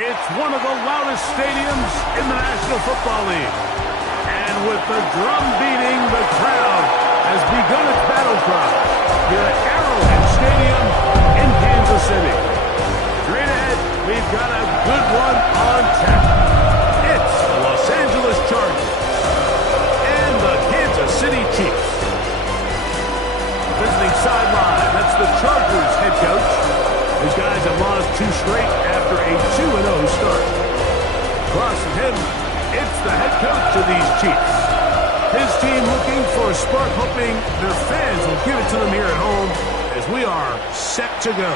It's one of the loudest stadiums in the National Football League. And with the drum beating, the crowd has begun its battle cry here at Arrowhead Stadium in Kansas City. Straight ahead, we've got a good one on tap. It's the Los Angeles Chargers and the Kansas City Chiefs. Visiting sideline, that's the Chargers head coach. These guys have lost 2 straight after a 2-0 start. Across from him, it's the head coach of these Chiefs. His team looking for a spark, hoping their fans will give it to them here at home as we are set to go.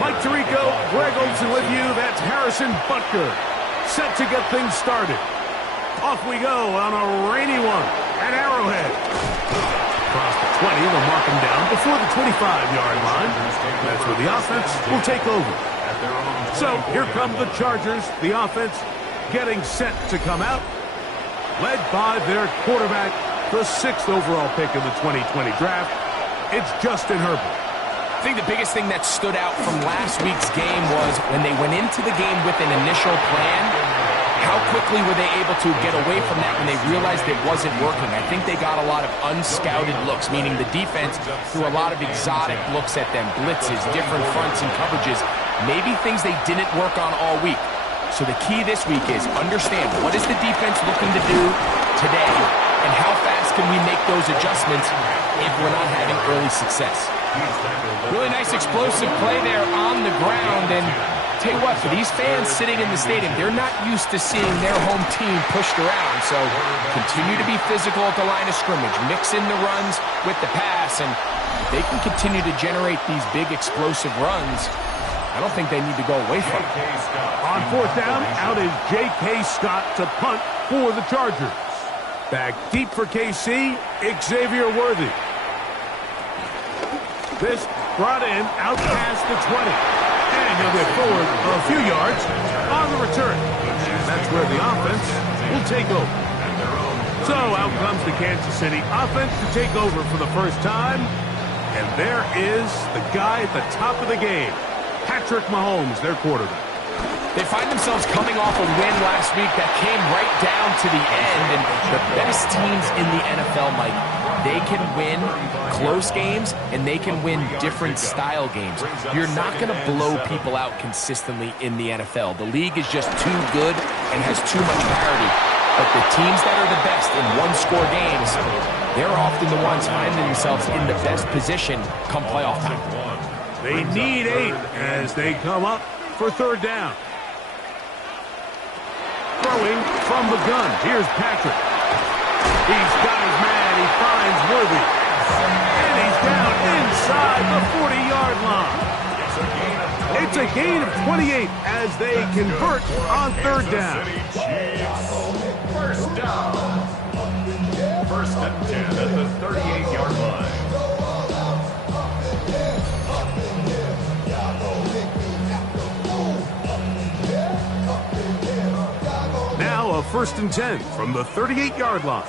Mike Tirico, Greg Olsen with you. That's Harrison Butker, set to get things started. Off we go on a rainy one at Arrowhead. Across the 20, they'll mark him down before the 25-yard line. That's where the offense will take over. So here come the Chargers. The offense getting set to come out. led by their quarterback, the 6th overall pick in the 2020 draft. It's Justin Herbert. I think the biggest thing that stood out from last week's game was when they went into the game with an initial plan, how quickly were they able to get away from that when they realized it wasn't working? I think they got a lot of unscouted looks, meaning the defense threw a lot of exotic looks at them, blitzes, different fronts and coverages, maybe things they didn't work on all week. So the key this week is understand what is the defense looking to do today and how fast can we make those adjustments if we're not having early success. Really nice explosive play there on the ground, and tell you what, for these fans sitting in the stadium, they're not used to seeing their home team pushed around, so continue to be physical at the line of scrimmage, mix in the runs with the pass, and if they can continue to generate these big explosive runs, I don't think they need to go away from it. On 4th down, out is J.K. Scott to punt for the Chargers. Back deep for KC, Xavier Worthy. This brought in out past the 20. And he'll get forward a few yards on the return. That's where the offense will take over. So out comes the Kansas City offense to take over for the first time. And there is the guy at the top of the game, Patrick Mahomes, their quarterback. They find themselves coming off a win last week that came right down to the end. And the best teams in the NFL, Mike, they can win close games and they can win different style games. You're not going to blow people out consistently in the NFL. The league is just too good and has too much parity. But the teams that are the best in one-score games, they're often the ones finding themselves in the best position come playoff time. They need 8 as they come up for 3rd down. Throwing from the gun. Here's Patrick. He's got his man. He finds Worthy. And he's down inside the 40-yard line. It's a gain of 28 as they convert on 3rd down. First down. 1st and 10 at the 38-yard line. Now a 1st and 10 from the 38-yard line.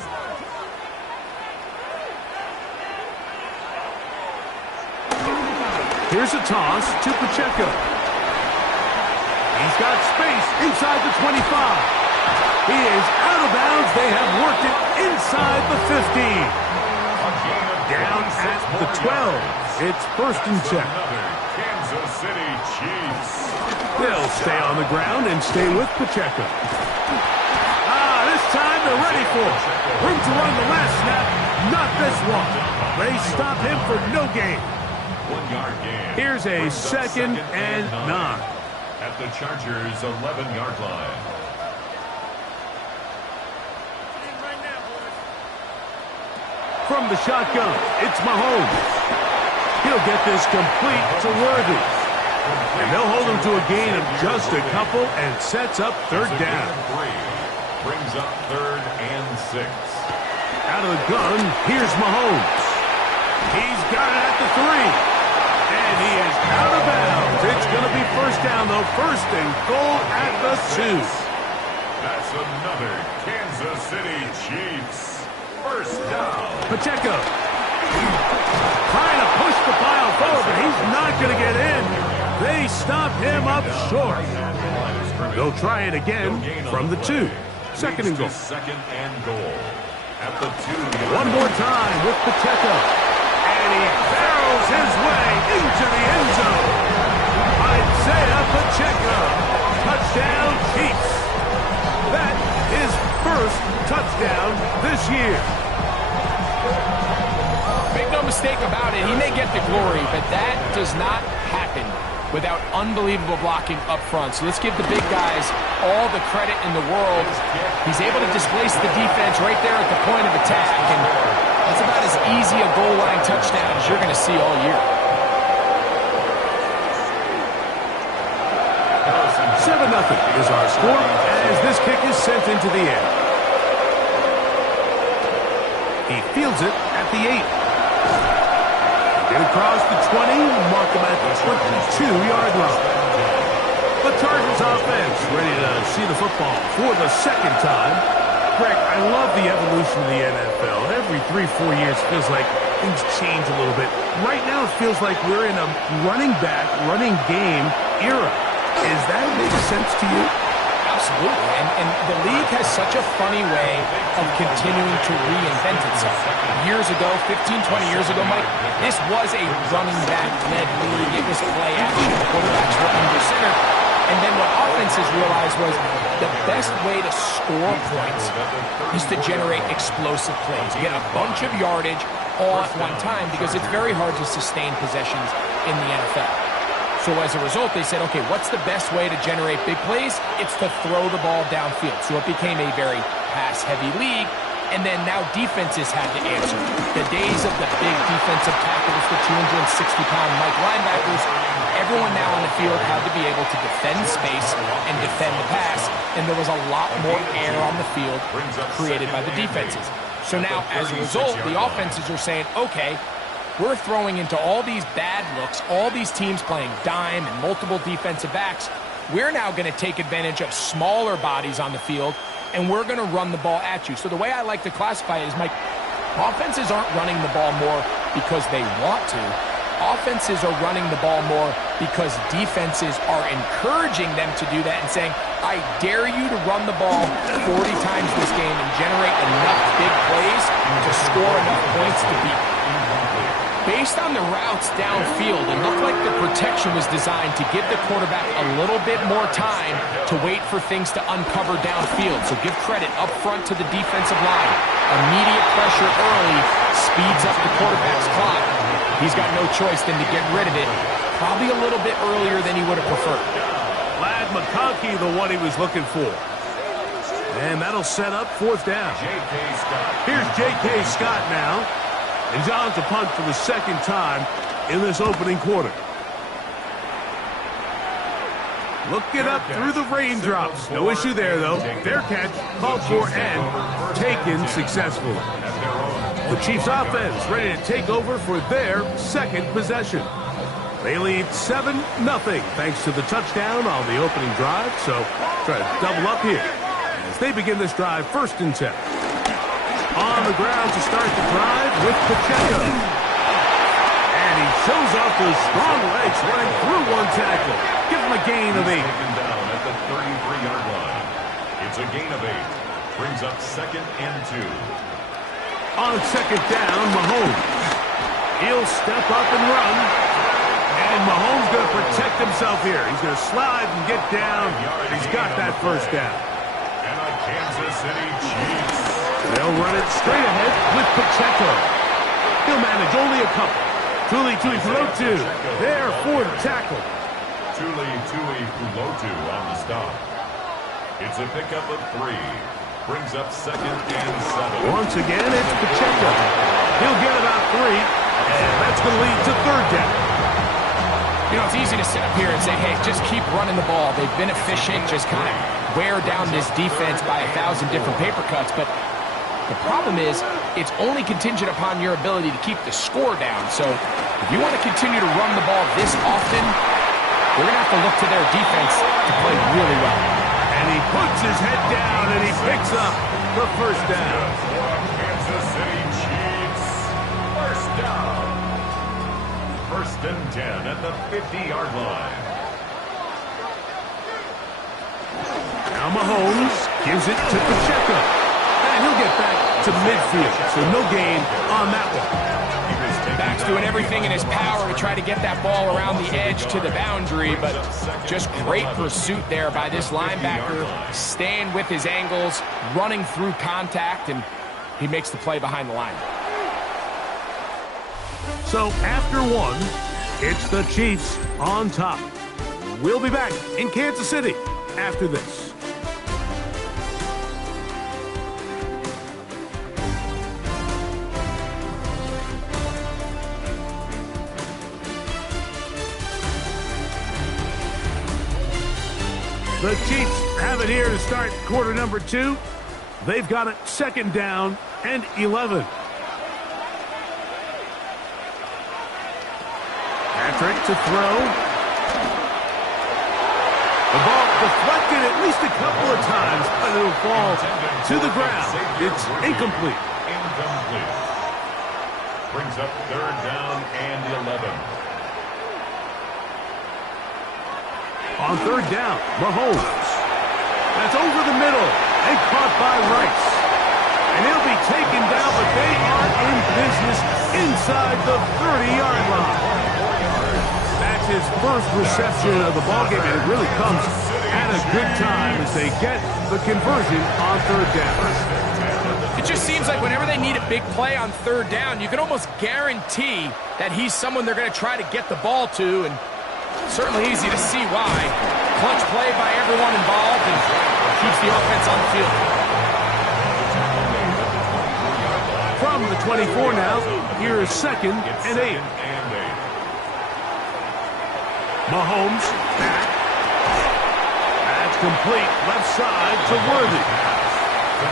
Here's a toss to Pacheco. He's got space inside the 25. He is out of bounds. They have worked it inside the 15. Down at the 12. It's 1st and 10. Kansas City Chiefs. They'll stay on the ground and stay with Pacheco. This time they're ready for it. Room to run the last snap. Not this one. They stop him for no gain. 1-yard gain. Here's a 2nd and 9. At the Chargers' 11-yard line. From the shotgun, it's Mahomes. He'll get this complete to Worthy. And they'll hold him to a gain of just a couple and sets up 3rd down. Brings up 3rd and 6. Out of the gun, here's Mahomes. He's got it at the 3. And he is out of bounds. It's going to be 1st down, though. 1st and goal at the 2. That's another Kansas City Chiefs. 1st down. Pacheco. Trying to push the pile forward, but he's not going to get in. They stop him up short. They'll try it again from the 2. 2nd and goal. 2nd and goal. At the 2. One more time with Pacheco. And he barrels his way into the end zone. Isaiah Pacheco. Touchdown Chiefs. That is 1st touchdown this year. Make no mistake about it, he may get the glory, but that does not happen without unbelievable blocking up front. So let's give the big guys all the credit in the world. He's able to displace the defense right there at the point of attack, and that's about as easy a goal line touchdown as you're going to see all year. 7-0 is our score as this kick is sent into the air. He fields it at the 8. Get across the 20, mark him at the 22-yard line. The Chargers offense ready to see the football for the 2nd time. Greg, I love the evolution of the NFL. Every 3-4 years feels like things change a little bit. Right now it feels like we're in a running back, running game era. Is that make sense to you? Absolutely. And the league has such a funny way of continuing to reinvent itself. Years ago, 15, 20 years ago, Mike, this was a running back-led league. It was play action. Quarterbacks were under center. And then what offenses realized was the best way to score points is to generate explosive plays. You get a bunch of yardage all at one time because it's very hard to sustain possessions in the NFL. So as a result, they said, okay, what's the best way to generate big plays? It's to throw the ball downfield. So it became a very pass-heavy league. And then now defenses had to answer. The days of the big defensive tackles, the 260-pound Mike linebackers, everyone now on the field had to be able to defend space and defend the pass, and there was a lot more air on the field created by the defenses. So now, as a result, the offenses are saying, okay, we're throwing into all these bad looks, all these teams playing dime and multiple defensive backs. We're now going to take advantage of smaller bodies on the field, and we're going to run the ball at you. So the way I like to classify it is, Mike, offenses aren't running the ball more because they want to. Offenses are running the ball more because defenses are encouraging them to do that and saying, I dare you to run the ball 40 times this game and generate enough big plays to score enough points to beat. Based on the routes downfield, it looked like the protection was designed to give the quarterback a little bit more time to wait for things to uncover downfield. So give credit up front to the defensive line. Immediate pressure early speeds up the quarterback's clock. He's got no choice than to get rid of it, probably a little bit earlier than he would have preferred. Ladd McConkey, the one he was looking for. And that'll set up fourth down. Here's J.K. Scott now. And John's a punt for the second time in this opening quarter. Looking up through the raindrops. No issue there, though. Fair catch, called for, and taken successfully. The Chiefs offense ready to take over for their second possession. They lead 7-0 thanks to the touchdown on the opening drive. So try to double up here as they begin this drive, 1st and 10. On the ground to start the drive with Pacheco. And he shows off those strong legs running through one tackle. Give him a gain of 8. Taken down at the 33-yard line. It's a gain of 8. Brings up 2nd and 2. On 2nd down, Mahomes. He'll step up and run. And Mahomes going to protect himself here. He's going to slide and get down. He's got that 1st down. And a Kansas City Chiefs. They'll run it straight ahead with Pacheco. He'll manage only a couple. Tuli Tuipulotu there for the tackle. Tuli Tuipulotu on the stop. It's a pickup of 3. Brings up 2nd and 7. Once again, it's Pacheco. He'll get about 3, and that's going to lead to 3rd down. You know, it's easy to sit up here and say, hey, just keep running the ball. They've been efficient, just kind of wear down this defense by 1,000 different paper cuts, but the problem is, it's only contingent upon your ability to keep the score down. So if you want to continue to run the ball this often, they're going to have to look to their defense to play really well. And he puts his head down and he picks up the 1st down. Kansas City Chiefs. 1st down. 1st and 10 at the 50-yard line. Now Mahomes gives it to Pacheco. And he'll get back to midfield, so no gain on that one. Back's doing everything in his power to try to get that ball around the edge to the boundary, but just great pursuit there by this linebacker, staying with his angles, running through contact, and he makes the play behind the line. So after 1, it's the Chiefs on top. We'll be back in Kansas City after this. The Chiefs have it here to start quarter number 2. They've got it 2nd down and 11. Patrick to throw. The ball deflected at least a couple of times. A and it'll fall to the ground. It's incomplete. Incomplete. Brings up third down and 11. On third down, Mahomes. That's over the middle and caught by Rice. And he'll be taken down, but they are in business inside the 30-yard line. That's his first reception of the ballgame, and it really comes at a good time as they get the conversion on third down. It just seems like whenever they need a big play on third down, you can almost guarantee that he's someone they're going to try to get the ball to, and certainly easy to see why. Clutch play by everyone involved and keeps the offense on the field. From the 24 now, here is second and 8. Mahomes back. That's complete left side to Worthy.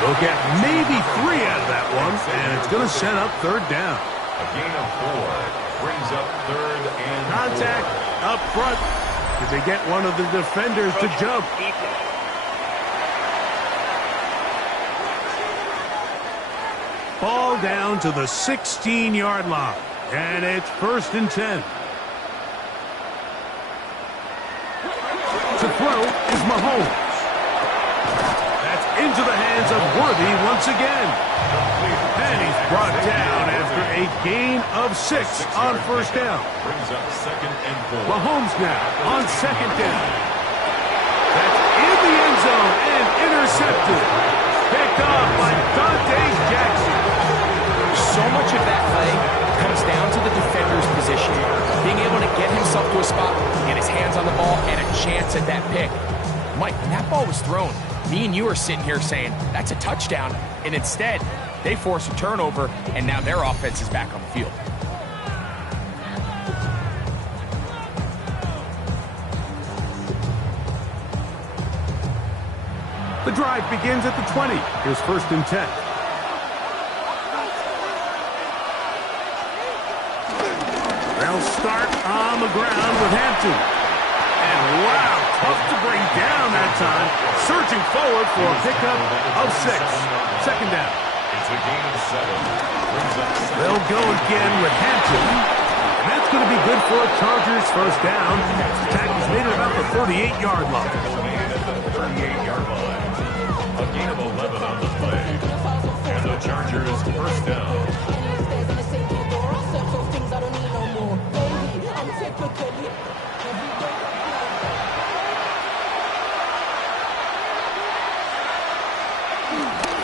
They'll get maybe 3 out of that one, and it's going to set up third down. A gain of 4 brings up third and Contact 4. up front. Did they get one of the defenders to jump? Ball down to the 16-yard line, and it's first and 10. To throw is Mahomes. That's into the hands of Worthy once again. And he's brought down after a gain of 6 on first down. Brings up second and 4. Mahomes now on second down. That's in the end zone and intercepted. Picked off by Dante Jackson. So much of that play comes down to the defender's position. Being able to get himself to a spot, get his hands on the ball, and a chance at that pick. Mike, when that ball was thrown, me and you are sitting here saying, that's a touchdown. And instead, they force a turnover, and now their offense is back on the field. The drive begins at the 20. Here's first and 10. They'll start on the ground with Hampton. And wow, tough to bring down that time. Surging forward for a pickup of 6. Second down. It's a gain of 7. Brings up second. They'll go again with Hampton. And that's going to be good for a Chargers first down. The tackle is made at about the 38-yard line. Made at the 38-yard line. A gain of 11 on the play. And the Chargers first down.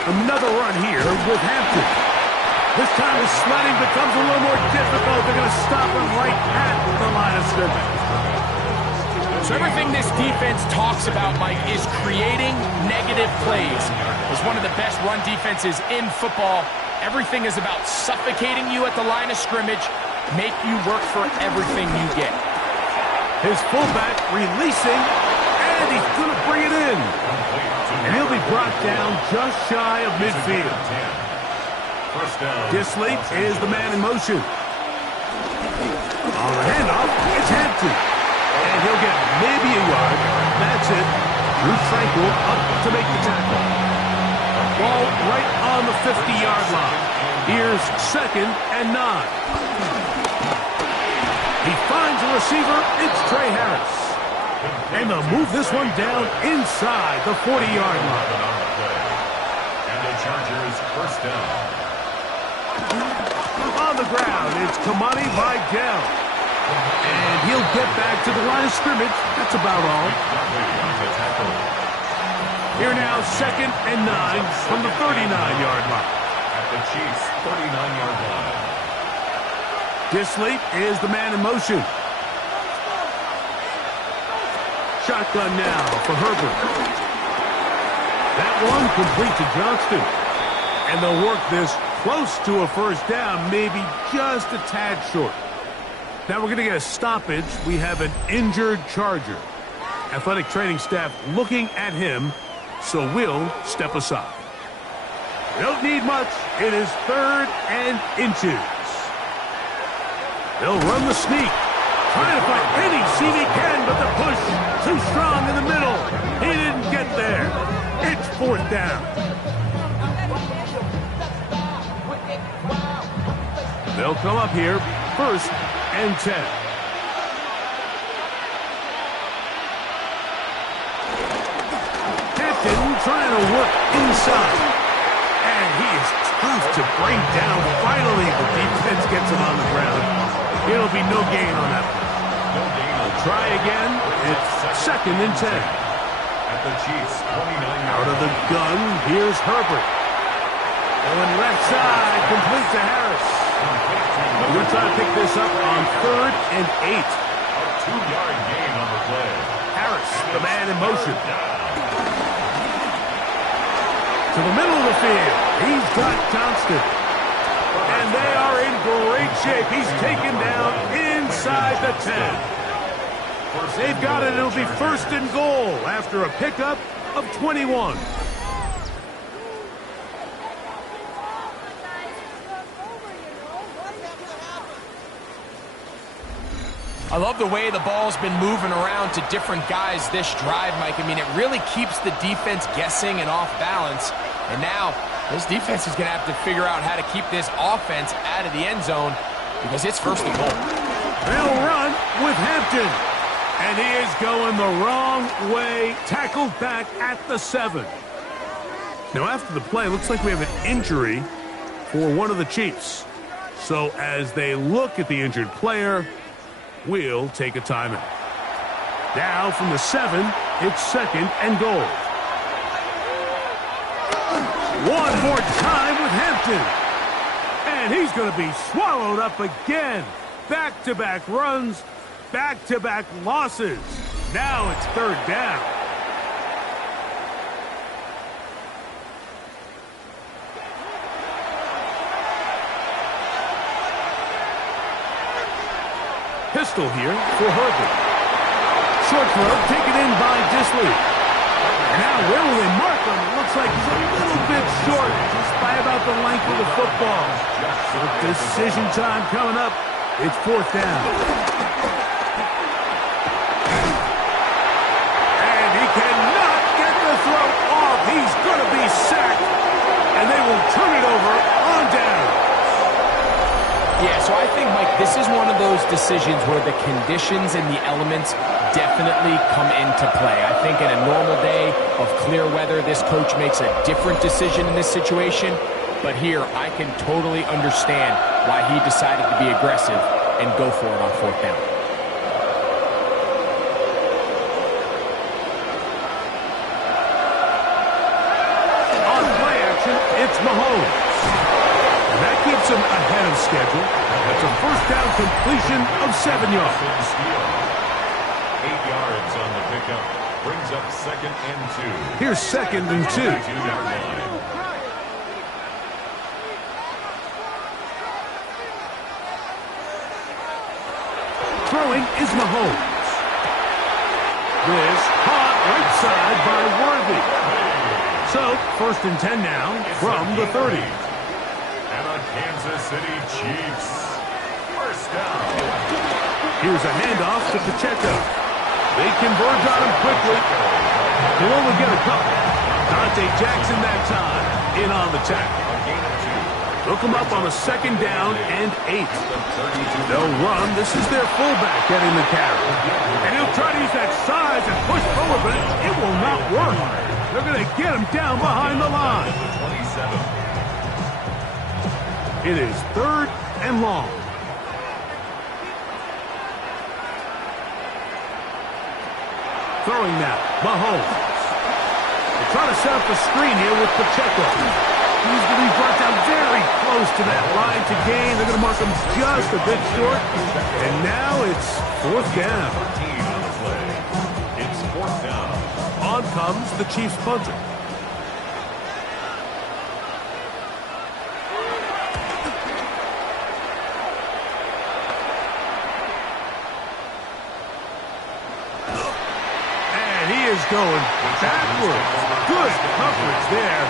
Another run here with Hampton. This time the sledding becomes a little more difficult. They're going to stop him right at the line of scrimmage. So everything this defense talks about, Mike, is creating negative plays. It's one of the best run defenses in football. Everything is about suffocating you at the line of scrimmage, make you work for everything you get. His fullback releasing, and he's going to bring it in. And he'll be brought down just shy of midfield. First down. Disley is the man in motion. On the handoff, it's Hampton. And he'll get maybe a yard. That's it. Drew Tranquil up to make the tackle. Ball right on the 50-yard line. Here's second and 9. He finds a receiver. It's Trey Harris. And they'll move this one down inside the 40-yard line. And the Chargers first down. On the ground, it's Kamani Vidal. And he'll get back to the line of scrimmage. That's about all. Here now, second and 9 from the 39-yard line. At the Chiefs' 39-yard line. Disley is the man in motion. Shotgun now for Herbert. That one complete to Johnston. And they'll work this close to a first down, maybe just a tad short. Now we're going to get a stoppage. We have an injured Charger. Athletic training staff looking at him, so we'll step aside. Don't need much. It is third and inches. They'll run the sneak. Trying to find any seam he can, but the push too strong in the middle. He didn't get there. It's 4th down. They'll come up here, 1st and 10. Hampton trying to work inside. And he is tough to bring down. Finally, the defense gets him on the ground. It'll be no gain on that one. They'll try again. It's 2nd and 10. At the Chiefs' 29. Out of the gun, here's Herbert. Going left side, complete to Harris. We're trying to pick this up on 3rd and 8. A 2-yard gain on the play. Harris, the man in motion. To the middle of the field. He's got Johnston. And they are in great shape. He's taken down inside the 10. They've got it. It'll be 1st and goal after a pickup of 21. I love the way the ball's been moving around to different guys this drive, Mike. I mean, it really keeps the defense guessing and off balance. And now, this defense is going to have to figure out how to keep this offense out of the end zone because it's 1st and goal. They'll run with Hampton. And he is going the wrong way. Tackled back at the 7. Now, after the play, it looks like we have an injury for one of the Chiefs. So as they look at the injured player, we'll take a timeout. Now from the 7, it's 2nd and goal. One more time with Hampton. And he's going to be swallowed up again. Back-to-back runs, back-to-back losses. Now it's 3rd down. Pistol here for Herbert. Short throw taken in by Disley. And now where will they mark him? It looks like he's a little bit short, just by about the length of the football. With decision time coming up, it's 4th down. And he cannot get the throw off. He's going to be sacked. And they will turn it over on down. Yeah, so I think, Mike, this is one of those decisions where the conditions and the elements definitely come into play. I think in a normal day of clear weather, this coach makes a different decision in this situation. But here, I can totally understand why he decided to be aggressive and go for it on 4th down. On play action, it's Mahomes. And that keeps him ahead of schedule. That's a 1st down completion of 7 yards. 8 yards on the pickup. Brings up 2nd and 2. Here's 2nd and 2. 2-yard line. Throwing is Mahomes. This caught right side by Worthy. So, 1st and 10 now from the 30. And the Kansas City Chiefs. 1st down. Here's a handoff to Pacheco. They converge on him quickly. He'll only get a couple. Dante Jackson that time in on the tackle. They'll come up on a 2nd down and 8. They'll run. This is their fullback getting the carry. And he'll try to use that size and push forward, but it will not work. They're going to get him down behind the line. It is 3rd and long. Throwing now, Mahomes. They're trying to set up the screen here with Pacheco. He's going to be brought down very close to that line to gain. They're going to mark him just a bit short. And now it's 4th down. It's 4th down. On comes the Chiefs punter. And he is going backwards. Good coverage there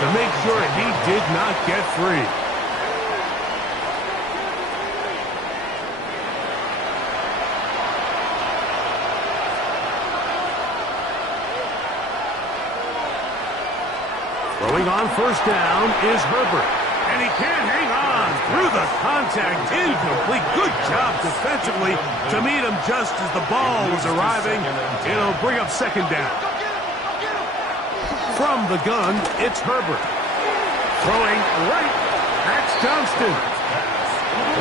to make sure he did not get free. Throwing on first down is Herbert. And he can't hang on through the contact. Incomplete. Good job defensively to meet him just as the ball was arriving. It'll bring up second down. From the gun, it's Herbert. Throwing right. That's Johnston.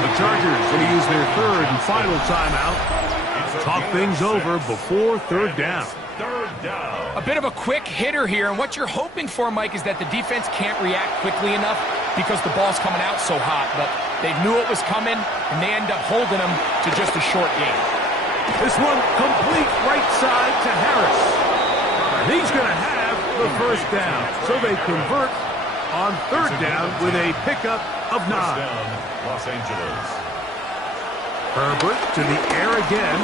The Chargers going to use their third and final timeout. Talk things over before third down. A bit of a quick hitter here, and what you're hoping for, Mike, is that the defense can't react quickly enough because the ball's coming out so hot, but they knew it was coming, and they end up holding them to just a short game. This one complete right side to Harris. And he's going to have the first down, so they convert on third down with a pickup of 9. Los Angeles. Herbert to the air again.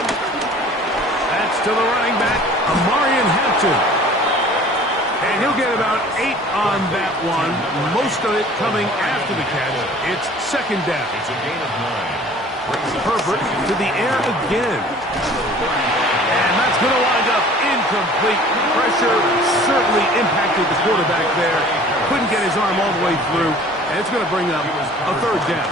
That's to the running back, Amarian Hampton. And he'll get about 8 on that one, most of it coming after the catch. It's second down. It's a gain of 9. Herbert to the air again. And that's going to wind up incomplete. Pressure certainly impacted the quarterback there. Couldn't get his arm all the way through. And it's going to bring up a third down.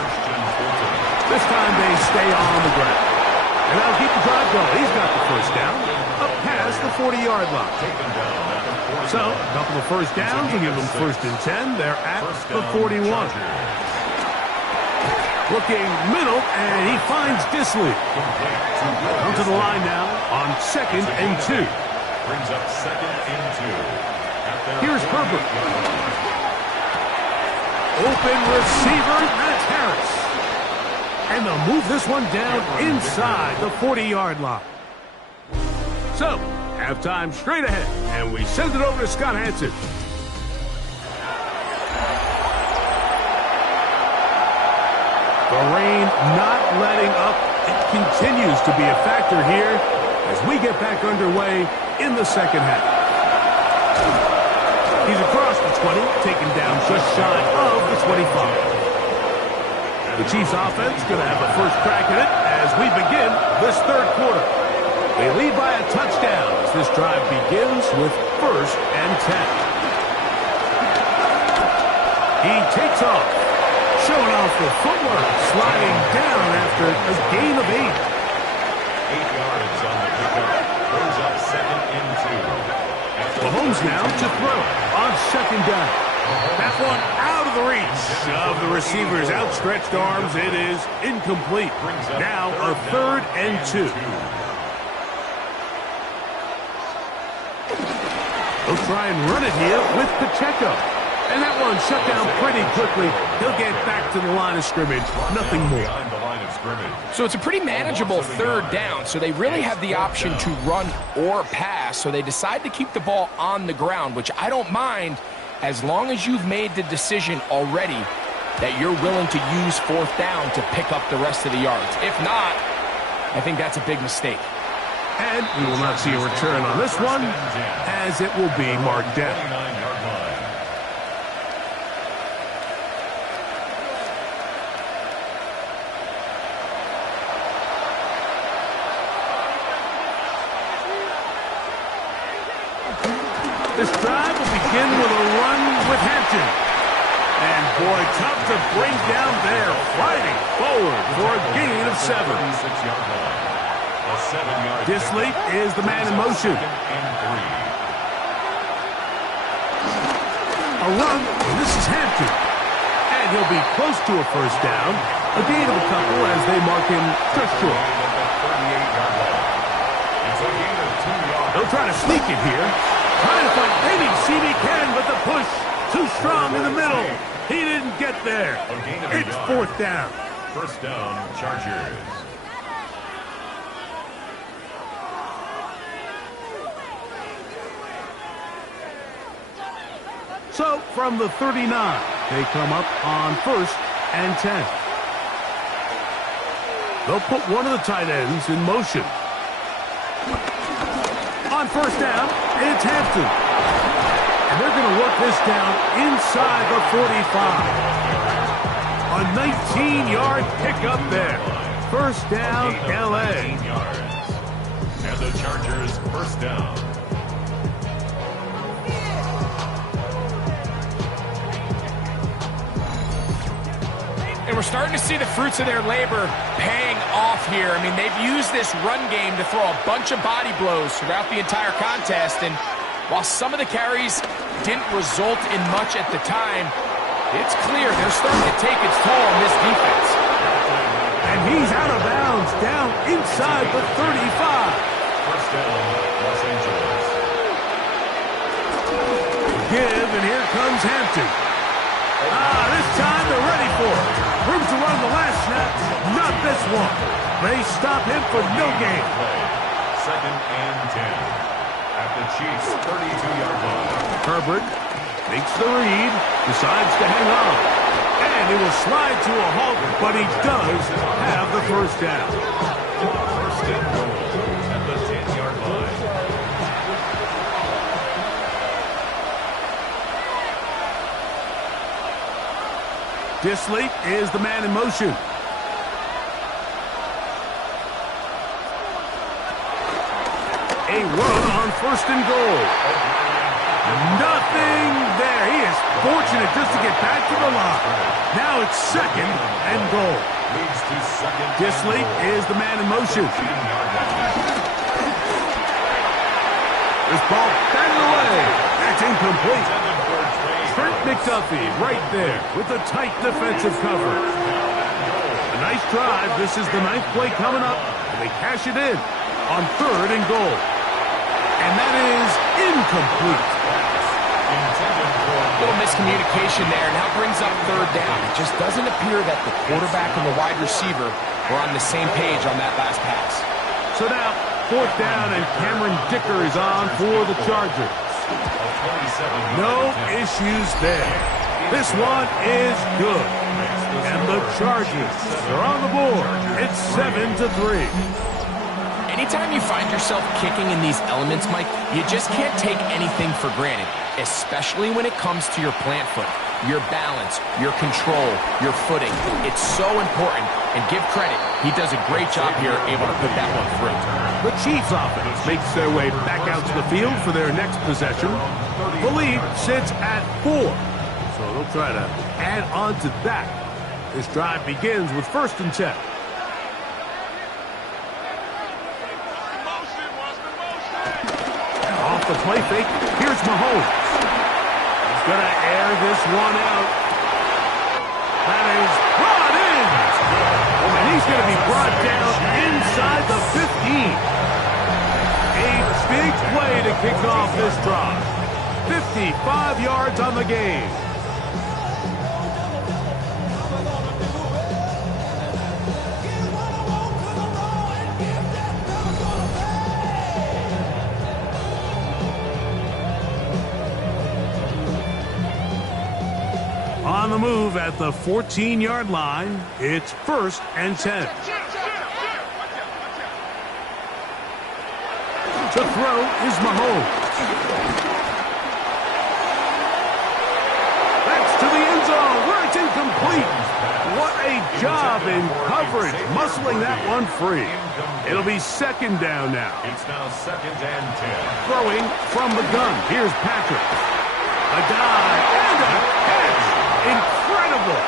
This time they stay on the ground. And that'll keep the drive going. He's got the first down up past the 40-yard line. So, a couple of first downs will give them first and 10. They're at the 41. Looking middle, and he finds Disley. Down to the line now on second and 2. Brings up second and 2. Here's Herbert. Open receiver, that's Harris. And they'll move this one down inside the 40-yard line. So, halftime straight ahead, and we send it over to Scott Hanson. The rain not letting up. It continues to be a factor here as we get back underway in the second half. He's across the 20, taken down just shy of the 25. The Chiefs offense going to have a first crack at it as we begin this third quarter. They lead by a touchdown as this drive begins with first and 10. He takes off, showing off the footwork, sliding down after a gain of 8. 8 yards on the pickup. Brings up second and 2. Mahomes now to throw on second down. That one out of the reach of the receiver's outstretched arms. It is incomplete. Now a third and 2. They'll try and run it here with Pacheco. And that one shut down pretty quickly. He'll get back to the line of scrimmage. Nothing more. Behind the line of scrimmage. So it's a pretty manageable third down, so they really have the option to run or pass, so they decide to keep the ball on the ground, which I don't mind as long as you've made the decision already that you're willing to use fourth down to pick up the rest of the yards. If not, I think that's a big mistake. And we will not see a return on this one, as it will be marked down. 29-yard line. This drive will begin with a run with Hampton. And boy, tough to bring down there, fighting forward for a gain of 7. 36-yard line. A 7-yard Disley is the man in motion. A run, and this is Hampton. And he'll be close to a first down. A gain of a couple as they mark him just short. They'll try to sneak it here. Trying to find any seam he can, but the push too strong in the middle. He didn't get there. It's fourth down. First down, Chargers. So, from the 39, they come up on first and 10. They'll put one of the tight ends in motion. On first down, it's Hampton. And they're going to work this down inside the 45. A 19-yard pickup there. First down, L.A. 19 yards. And the Chargers first down. And we're starting to see the fruits of their labor paying off here. I mean, they've used this run game to throw a bunch of body blows throughout the entire contest. And while some of the carries didn't result in much at the time, it's clear they're starting to take its toll on this defense. And he's out of bounds, down inside the 35. First down, Los Angeles. Give, and here comes Hampton. This time they're ready for it. Room to run the last snap, not this one. They stop him for no gain. Second and 10. At the Chiefs' 32-yard line. Herbert makes the read, decides to hang on. And he will slide to a halt, but he does have the first down. First and goal at the 10-yard line. Dissly is the man in motion. A run on first and goal. Nothing there. He is fortunate just to get back to the line. Now it's second and goal. Leads to second. Dissly is the man in motion. This ball batted away. That's incomplete. Trent McDuffie right there with a tight defensive cover. A nice drive. This is the 9th play coming up. And they cash it in on third and goal. And that is incomplete. A little miscommunication there. Now brings up third down. It just doesn't appear that the quarterback and the wide receiver were on the same page on that last pass. So now, fourth down, and Cameron Dicker is on for the Chargers. No issues there. This one is good. And the Chargers are on the board. It's 7-3. Anytime you find yourself kicking in these elements, Mike, you just can't take anything for granted, especially when it comes to your plant foot, your balance, your control, your footing. It's so important, and give credit, he does a great job here able to put that one through. The Chiefs offense makes their way back out to the field for their next possession. The lead sits at 4, so they'll try to add on to that. This drive begins with first and 10. Off the play fake, here's Mahomes. He's going to air this one out. That is brought in. And he's going to be brought down inside the 15. A big play to kick off this drive. 55 yards on the game. On the move at the 14-yard line, it's first and 10. To throw is Mahomes. That's to the end zone where it's incomplete. What a job in coverage, muscling that one free. It'll be second down now. It's now second and 10. Throwing from the gun. Here's Patrick. A dive and a catch. Incredible.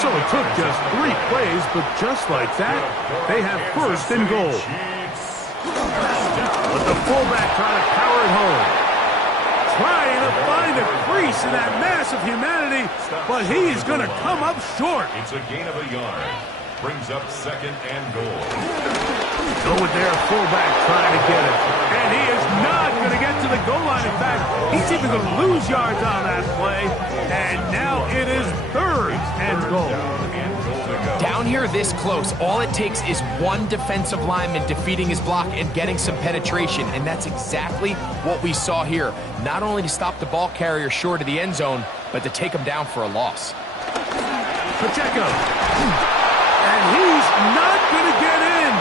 So it took just 3 plays, but just like that, they have first and goal. But the fullback trying to power it home. Trying to find a crease in that mass of humanity, but he's going to come up short. It's a gain of a yard. Brings up second and goal. Go with their fullback trying to get it. And he is not going to get to the goal line. In fact, he's even going to lose yards on that play. And now it is third and goal. Down here this close, all it takes is one defensive lineman defeating his block and getting some penetration, and that's exactly what we saw here. Not only to stop the ball carrier short of the end zone, but to take him down for a loss. Pacheco. And he's not going to get in.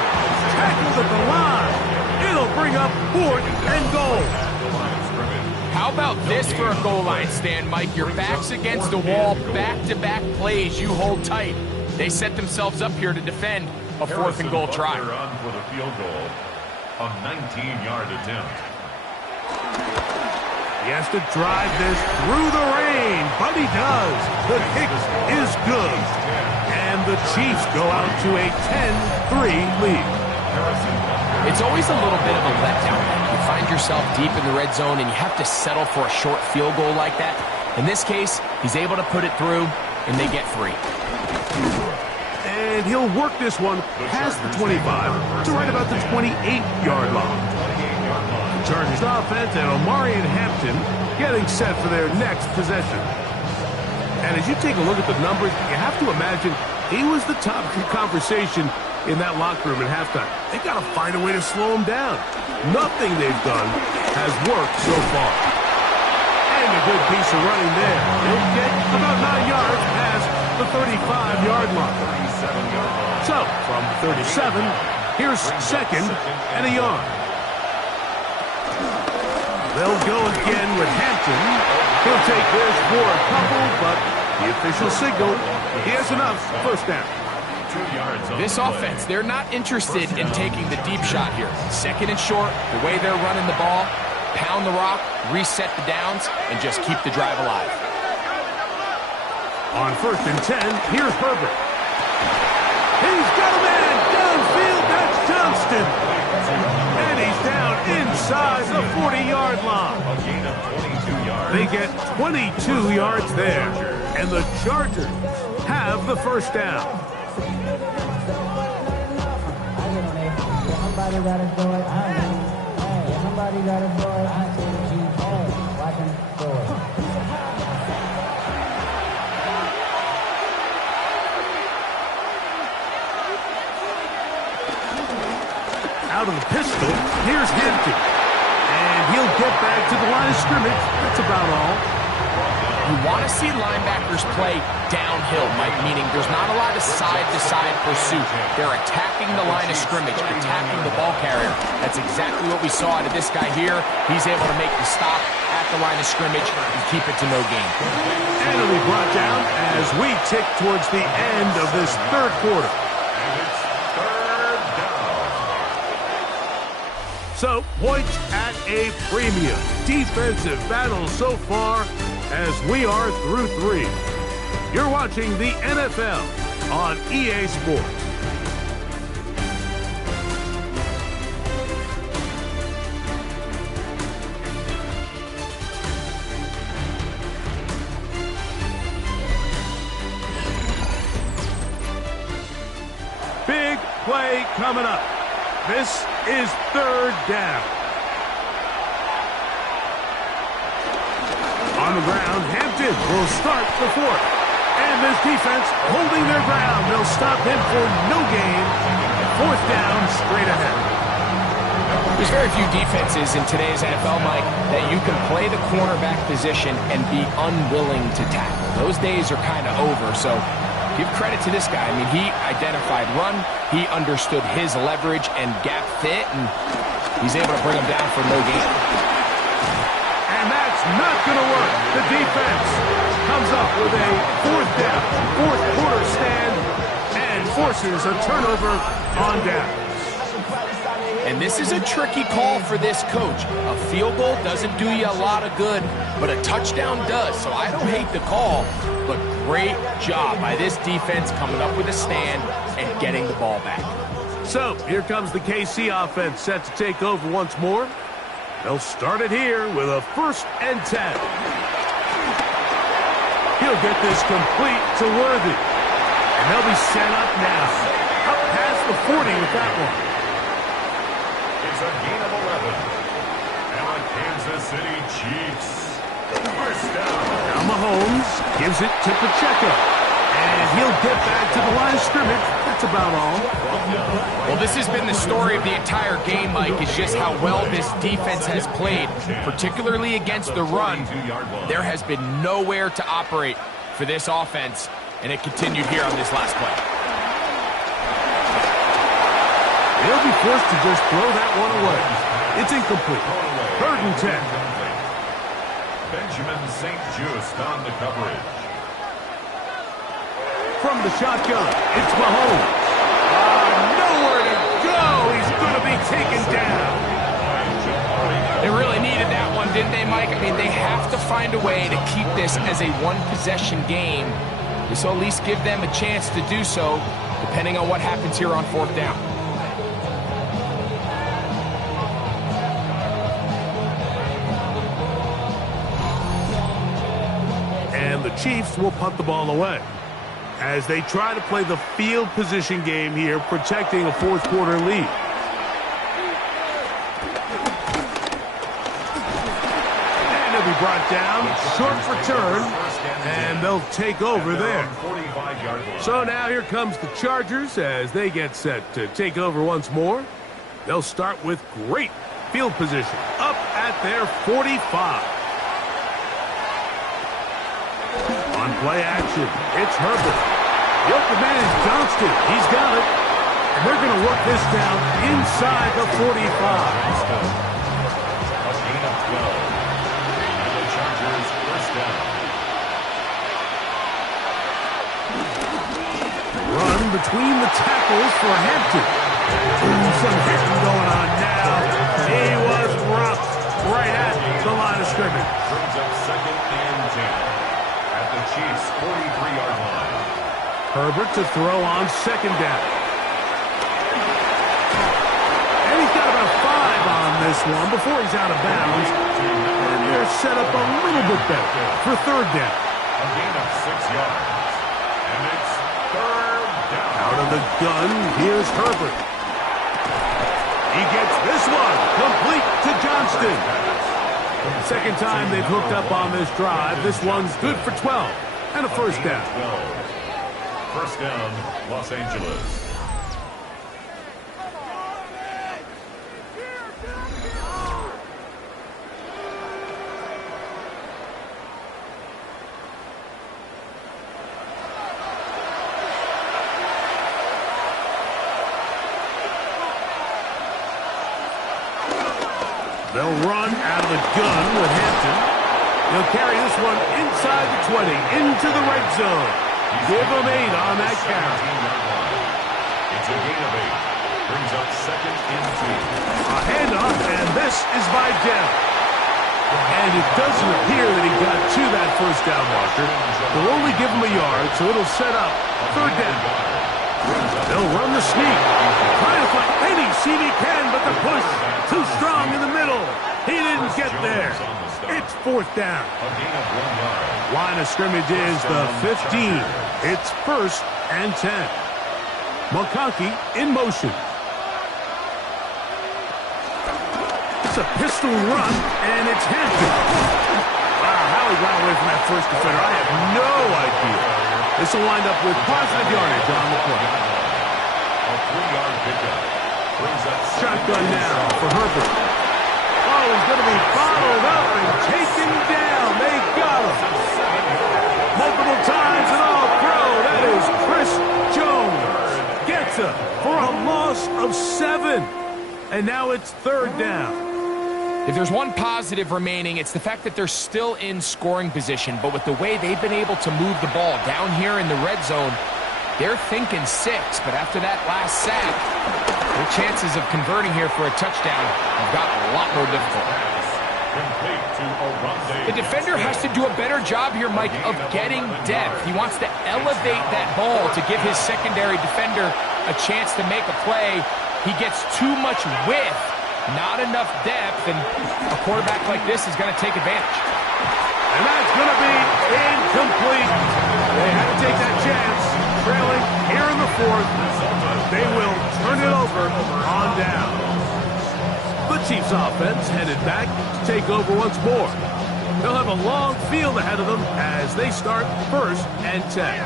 Tackled at the line. It'll bring up fourth and goal. How about this for a goal line stand, Mike? Your back's against the wall, back-to-back plays you hold tight. They set themselves up here to defend a fourth and goal try. On for the field goal. A 19-yard attempt. He has to drive this through the rain, but he does. The kick is good. And the Chiefs go out to a 10-3 lead. It's always a little bit of a letdown. You find yourself deep in the red zone and you have to settle for a short field goal like that. In this case, he's able to put it through, and they get 3. And he'll work this one past the 25 to right about the 28-yard line. The Chargers offense and Omarion Hampton getting set for their next possession. And as you take a look at the numbers, you have to imagine he was the topic of conversation in that locker room at halftime. They got to find a way to slow him down. Nothing they've done has worked so far. And a good piece of running there. He'll get about 9 yards past the 35-yard line. So, from 37, here's second and a yard. They'll go again with Hampton. He'll take this for a couple, but the official signal, he has enough. First down. This offense, they're not interested in taking the deep shot here. Second and short, the way they're running the ball, pound the rock, reset the downs, and just keep the drive alive. On first and 10, here's Herbert. He's got a man downfield. That's Johnston. And he's down inside the 40-yard line. They get 22 yards there. And the Chargers have the first down. Somebody gotta do it. Hey, somebody gotta do it. I see the Chiefs. Hey, watch him do it. Out of the pistol, here's Hampton. And he'll get back to the line of scrimmage. That's about all. You want to see linebackers play downhill, Mike, meaning there's not a lot of side-to-side pursuit. They're attacking the line of scrimmage, attacking the ball carrier. That's exactly what we saw out of this guy here. He's able to make the stop at the line of scrimmage and keep it to no gain. And it'll be brought down as we tick towards the end of this third quarter. So, points at a premium. Defensive battle so far as we are through 3. You're watching the NFL on EA Sports. Big play coming up. This is third down. On the ground, Hampton will start the fourth. And this defense holding their ground. They'll stop him for no gain. Fourth down, straight ahead. There's very few defenses in today's NFL, Mike, that you can play the cornerback position and be unwilling to tackle. Those days are kind of over, so give credit to this guy. I mean, he identified run, he understood his leverage and gap fit, and he's able to bring him down for no gain. And that's not going to work. The defense comes up with a fourth down, fourth quarter stand, and forces a turnover on down. And this is a tricky call for this coach. A field goal doesn't do you a lot of good, but a touchdown does. So I don't hate the call, but great job by this defense coming up with a stand and getting the ball back. So here comes the KC offense set to take over once more. They'll start it here with a 1st and 10. He'll get this complete to Worthy. And they'll be set up now. Up past the 40 with that one. It's a gain of 11. And the Kansas City Chiefs. First down. Now Mahomes gives it to Pacheco. And he'll get back to the line of scrimmage. That's about all. Well, this has been the story of the entire game, Mike, is just how well this defense has played, particularly against the run. There has been nowhere to operate for this offense, and it continued here on this last play. They'll be forced to just throw that one away. It's incomplete. 3rd and 10. Benjamin St. Just on the coverage. From the shotgun, it's Mahomes. Nowhere to go. He's going to be taken down. They really needed that one, didn't they, Mike? I mean, they have to find a way to keep this as a one-possession game. This will at least give them a chance to do so, depending on what happens here on 4th down. And the Chiefs will punt the ball away as they try to play the field position game here, protecting a 4th quarter lead. And he'll be brought down, short return, and they'll take over there. So now here comes the Chargers as they get set to take over once more. They'll start with great field position up at their 45. On play action, it's Herbert. The open man is Johnston. He's got it. And they're going to work this down inside the 45. A gain of 12. And the Chargers first down. Run between the tackles for Hampton. Ooh, some hitting going on now. He was roughed right at the line of scrimmage. Brings up 2nd and 10. At the Chiefs' 43-yard line. Herbert to throw on 2nd down. And he's got about 5 on this one before he's out of bounds. And they're set up a little bit better for 3rd down. A gain of 6 yards. And it's 3rd down. Out of the gun, here's Herbert. He gets this one complete to Johnston. Second time they've hooked up on this drive. This one's good for 12 and a 1st down. 12. 1st down, Los Angeles. They'll run out of the gun with Hampton. They'll carry this one inside the 20, into the red zone. Give them 8 on that carry. It's a gain of 8. Brings up 2nd and 2. A handoff, and this is by Dell. And it doesn't appear that he got to that 1st down marker. They'll only give him a yard, so it'll set up 3rd down. They'll run the sneak. Trying to find any seam he can, but the push too strong in the middle. He didn't get there. It's 4th down. A gain of 1 yard. Line of scrimmage is the 15. It's 1st and 10. McConkey in motion. It's a pistol run, and it's Hampton. Wow, how he got away from that first defender, I have no idea. This will wind up with positive yardage on the play. A 3-yard pickup. Brings up Shotgun now for Herbert. Oh, he's going to be bottled up and taken down. They got him. Multiple times and all throw. That is Chris Jones. Gets him for a loss of 7. And now it's 3rd down. If there's one positive remaining, it's the fact that they're still in scoring position. But with the way they've been able to move the ball down here in the red zone, they're thinking 6. But after that last sack, their chances of converting here for a touchdown have gotten a lot more difficult. The defender has to do a better job here, Mike, of getting depth. He wants to elevate that ball to give his secondary defender a chance to make a play. He gets too much width, not enough depth, and a quarterback like this is going to take advantage. And that's going to be incomplete. They had to take that chance. Trailing here in the 4th. They will turn it over on down. The Chiefs offense headed back to take over once more. They'll have a long field ahead of them as they start 1st and 10.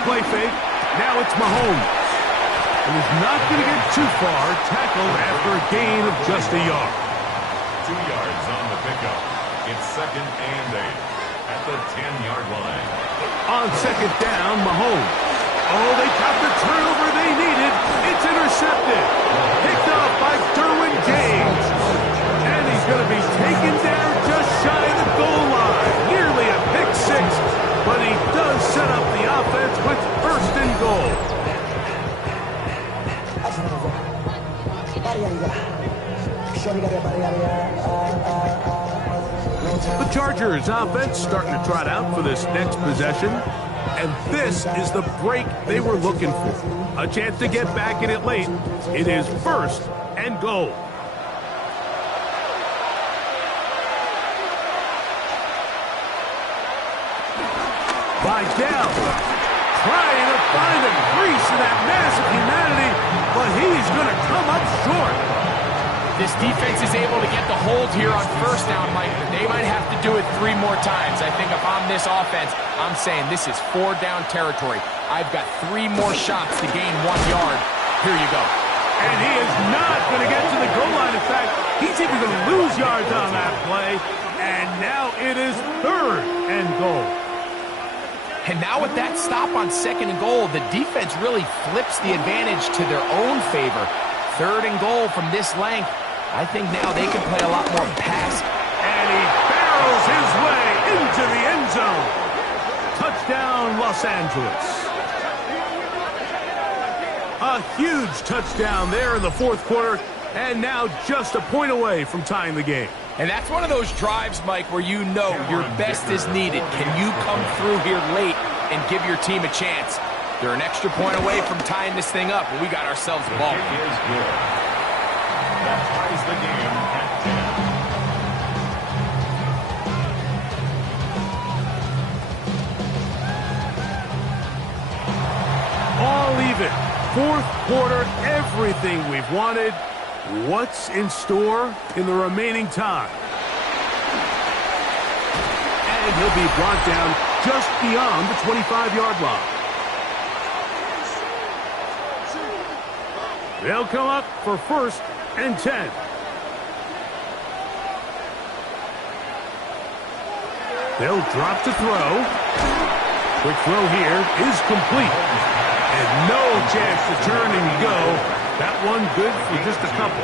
Play fake. Now it's Mahomes. And he's not going to get too far. Tackled after a gain of just a yard. 2 yards on the pickup. It's 2nd and 8 at the 10-yard line. On 2nd down, Mahomes. Oh, they got the turnover they needed. It's intercepted. Picked up by Derwin James. And he's going to be taken down just shy of the goal line. Nearly a pick 6. But he does set up the offense with 1st and goal. The Chargers offense starting to trot out for this next possession. And this is the break they were looking for. A chance to get back in it late. It is 1st and goal. Vidal trying to find a crease in that mass of humanity, but he's going to come up short. This defense is able to get the hold here on 1st down, Mike, but they might have to do it 3 more times. I think if I'm this offense, I'm saying this is 4 down territory. I've got 3 more shots to gain 1 yard. Here you go. And he is not going to get to the goal line. In fact, he's even going to lose yards on that play. And now it is 3rd and goal. And now with that stop on 2nd and goal, the defense really flips the advantage to their own favor. 3rd and goal from this length. I think now they can play a lot more pass. And he barrels his way into the end zone. Touchdown, Los Angeles. A huge touchdown there in the 4th quarter. And now just a point away from tying the game. And that's one of those drives, Mike, where you know your best is needed. Can you come through here late and give your team a chance? They're an extra point away from tying this thing up, and we got ourselves a ball. Is good. That ties the game at 10. All even. 4th quarter, everything we've wanted. What's in store in the remaining time? And he'll be brought down just beyond the 25-yard line. They'll come up for 1st and 10. They'll drop to throw. Quick throw here is complete. And no chance to turn and go. That one good for just a couple.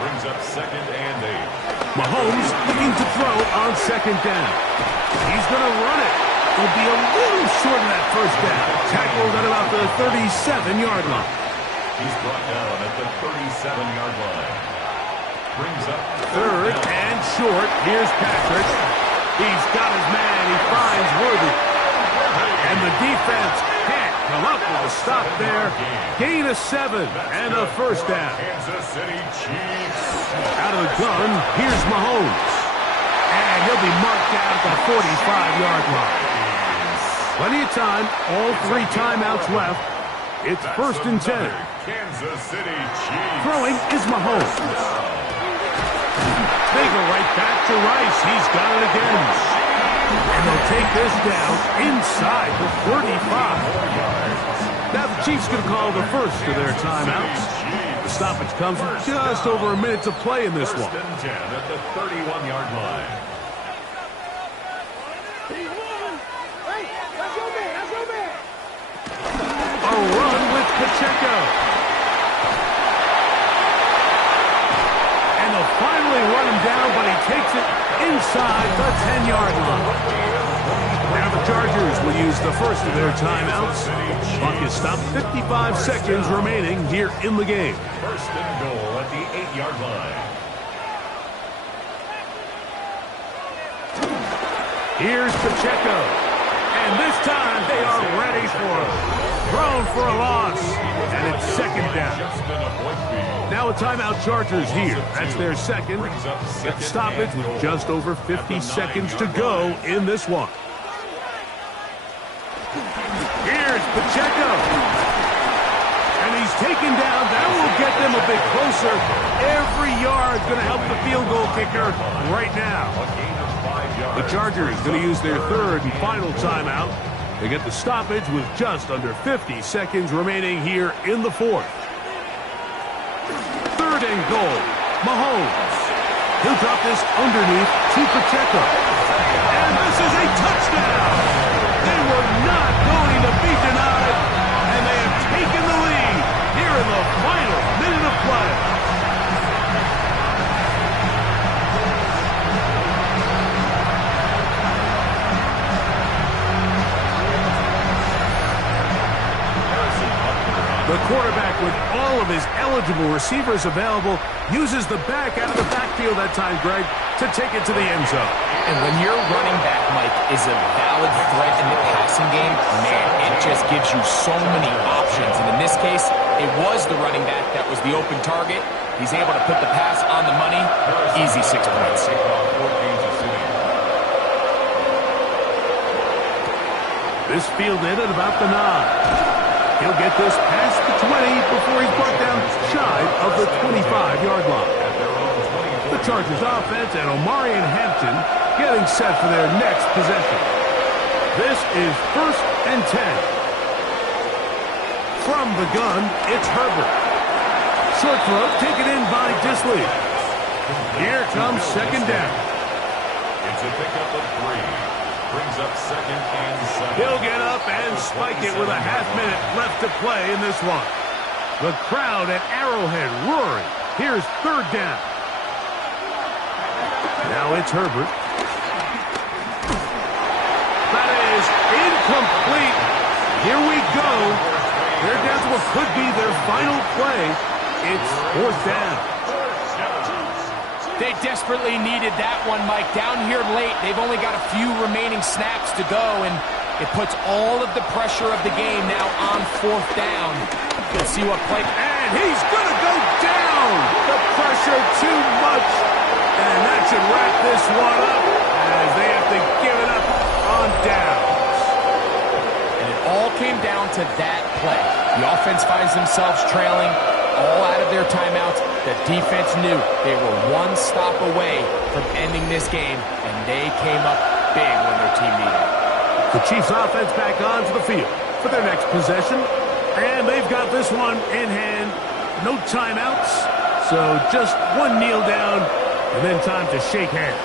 Brings up 2nd and 8. Mahomes looking to throw on 2nd down. He's going to run it. He'll be a little short of that 1st down. Tackled at about the 37-yard line. He's brought down at the 37-yard line. Brings up 3rd and short. Here's Patrick. He's got his man. He finds Worthy. And the defense can't come up with a stop there. Gain of 7 and a 1st down. Kansas City Chiefs. Out of the gun, here's Mahomes. And he'll be marked down at the 45-yard line. Plenty of time. All 3 timeouts left. It's 1st and 10. Kansas City Chiefs. Throwing is Mahomes. They go right back to Rice. He's got it again. And they'll take this down inside the 35. Now the Chiefs going to call the first of their timeouts. The stoppage comes with just over a minute to play in this one. 1st and 10 at the 31-yard line. A run with Pacheco. And they'll finally run him down, but he takes it inside the 10-yard line. Now the Chargers will use the first of their timeouts. Clock is stopped. 55 seconds remaining here in the game. 1st and goal at the 8-yard line. Here's Pacheco. And this time they are ready for him. Thrown for a loss. And it's 2nd down. Now a timeout Chargers here. That's their 2nd. Get the stoppage with just over 50 seconds to go in this one. Here's Pacheco. And he's taken down. That will get them a bit closer. Every yard going to help the field goal kicker right now. The Chargers going to use their 3rd and final timeout. They get the stoppage with just under 50 seconds remaining here in the 4th. 3rd and goal. Mahomes. He'll drop this underneath to Pacheco. And this is a touchdown. They were not going to be denied. And they have taken the lead here in the final minute of play. The quarterback with all of his eligible receivers available, uses the back out of the backfield that time, Greg, to take it to the end zone. And when your running back, Mike, is a valid threat in the passing game, man, it just gives you so many options. And in this case, it was the running back that was the open target. He's able to put the pass on the money. Easy 6 points. This fielded at about the 9. He'll get this past the 20 before he's brought down shy of the 25-yard line. The Chargers offense and Omarion Hampton getting set for their next possession. This is 1st and 10. From the gun, it's Herbert. Short throw taken in by Disley. Here comes 2nd down. It's a pickup of 3. Brings up 2nd and 7. He'll get up and spike it with a half-minute left to play in this one. The crowd at Arrowhead roaring. Here's 3rd down. Now it's Herbert. That is incomplete. Here we go. They're down to what could be their final play. It's 4th down. They desperately needed that one, Mike. Down here late, they've only got a few remaining snaps to go, and it puts all of the pressure of the game now on 4th down. Let's see what play. And he's going to go down. The pressure too much. And that should wrap this one up as they have to give it up on downs. And it all came down to that play. The offense finds themselves trailing, all out of their timeouts. The defense knew they were one stop away from ending this game, and they came up big when their team needed it. The Chiefs offense back onto the field for their next possession, and they've got this one in hand. No timeouts, so just one kneel down, and then time to shake hands.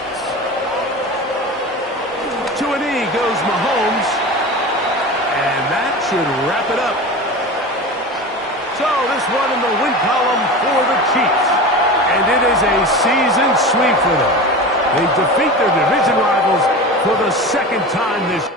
To a knee goes Mahomes, and that should wrap it up. So this one in the win column for the Chiefs. And it is a season sweep for them. They defeat their division rivals for the 2nd time this year.